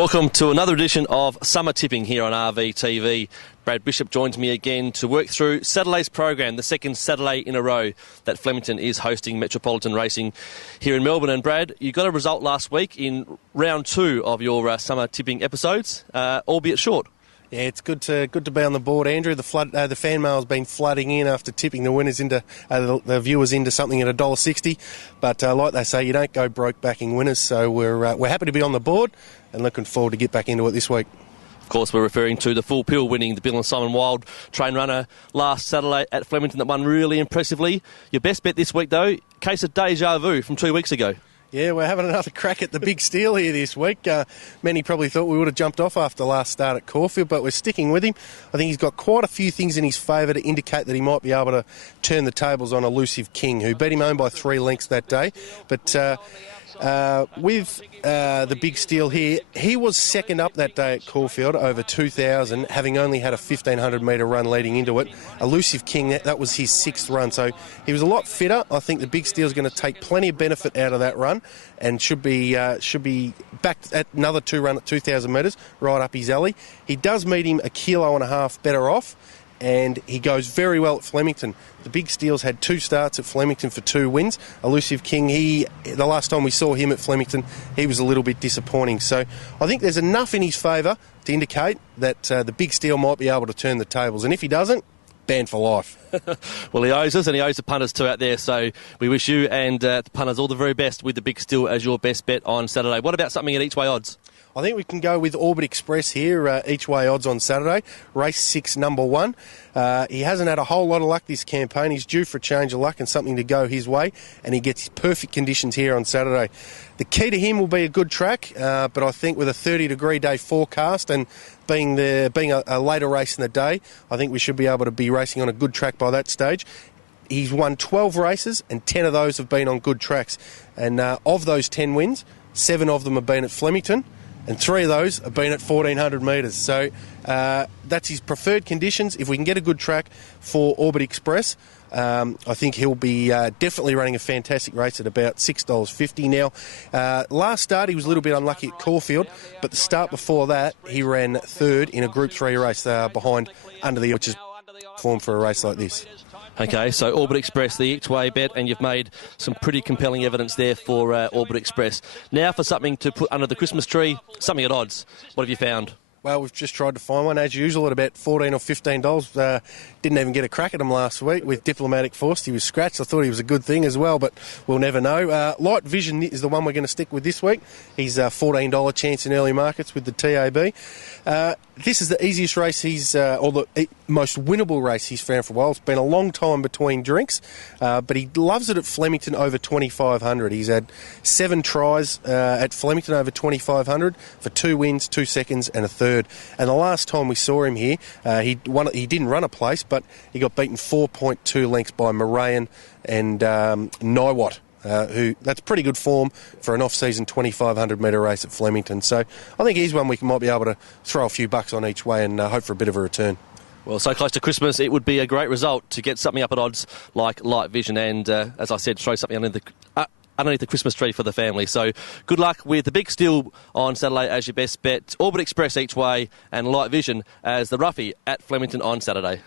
Welcome to another edition of Summer Tipping here on RVTV. Brad Bishop joins me again to work through Saturday's program, the second Saturday in a row that Flemington is hosting Metropolitan Racing here in Melbourne. And Brad, you got a result last week in round 2 of your Summer Tipping episodes, albeit short. Yeah, it's good to be on the board, Andrew. The fan mail's been flooding in after tipping the winners into the viewers into something at $1.60. But like they say, you don't go broke backing winners. So we're happy to be on the board and looking forward to get back into it this week. Of course, we're referring to the Full Pill winning the Bill and Simon Wild train runner last Saturday at Flemington that won really impressively. Your best bet this week, though, case of deja vu from 2 weeks ago. Yeah, we're having another crack at the big steal here this week. Many probably thought we would have jumped off after last start at Caulfield, but we're sticking with him. I think he's got quite a few things in his favour to indicate that he might be able to turn the tables on Elusive King, who beat him home by 3 lengths that day. But with the big steal here, he was second up that day at Caulfield over 2,000, having only had a 1,500 metre run leading into it. Elusive King, that was his 6th run, so he was a lot fitter. I think the big steal is going to take plenty of benefit out of that run and should be back at another 2 run at 2,000 metres, right up his alley. He does meet him 1.5 kilos better off, and he goes very well at Flemington. The big steals had 2 starts at Flemington for 2 wins. Elusive King, the last time we saw him at Flemington, he was a little bit disappointing. So I think there's enough in his favour to indicate that the big steal might be able to turn the tables. And if he doesn't, banned for life. Well, he owes us, and he owes the punters too out there. So we wish you and the punters all the very best with the big steal as your best bet on Saturday. What about something at each way odds? I think we can go with Orbit Express here, each way odds on Saturday. Race 6, number 1. He hasn't had a whole lot of luck this campaign. He's due for a change of luck and something to go his way, and he gets perfect conditions here on Saturday. The key to him will be a good track, but I think with a 30-degree day forecast and being a later race in the day, I think we should be able to be racing on a good track by that stage. He's won 12 races, and 10 of those have been on good tracks. And of those 10 wins, 7 of them have been at Flemington, and 3 of those have been at 1,400 metres. So that's his preferred conditions. If we can get a good track for Orbit Express, I think he'll be definitely running a fantastic race at about $6.50 now. Last start, he was a little bit unlucky at Caulfield, but the start before that, he ran 3rd in a Group 3 race behind Under the, which is form for a race like this. Okay, so Orbit Express, the each-way bet, and you've made some pretty compelling evidence there for Orbit Express. Now for something to put under the Christmas tree, something at odds. What have you found? Well, we've just tried to find one, as usual, at about $14 or $15. Didn't even get a crack at him last week with Diplomatic Force. He was scratched. I thought he was a good thing as well, but we'll never know. Light Vision is the one we're going to stick with this week. He's a $14 chance in early markets with the TAB. This is the easiest race or the most winnable race he's found for a while. It's been a long time between drinks, but he loves it at Flemington over 2,500. He's had 7 tries at Flemington over 2,500 for 2 wins, 2 seconds and a third. And the last time we saw him here, he didn't run a place, but he got beaten 4.2 lengths by Moraine and Niwat. That's pretty good form for an off-season 2,500 metre race at Flemington. So I think he's one we might be able to throw a few bucks on each way and hope for a bit of a return. Well, so close to Christmas, it would be a great result to get something up at odds like Light Vision and, as I said, throw something underneath the Christmas tree for the family. So good luck with the big steal on Saturday as your best bet. Orbit Express each way and Light Vision as the roughie at Flemington on Saturday.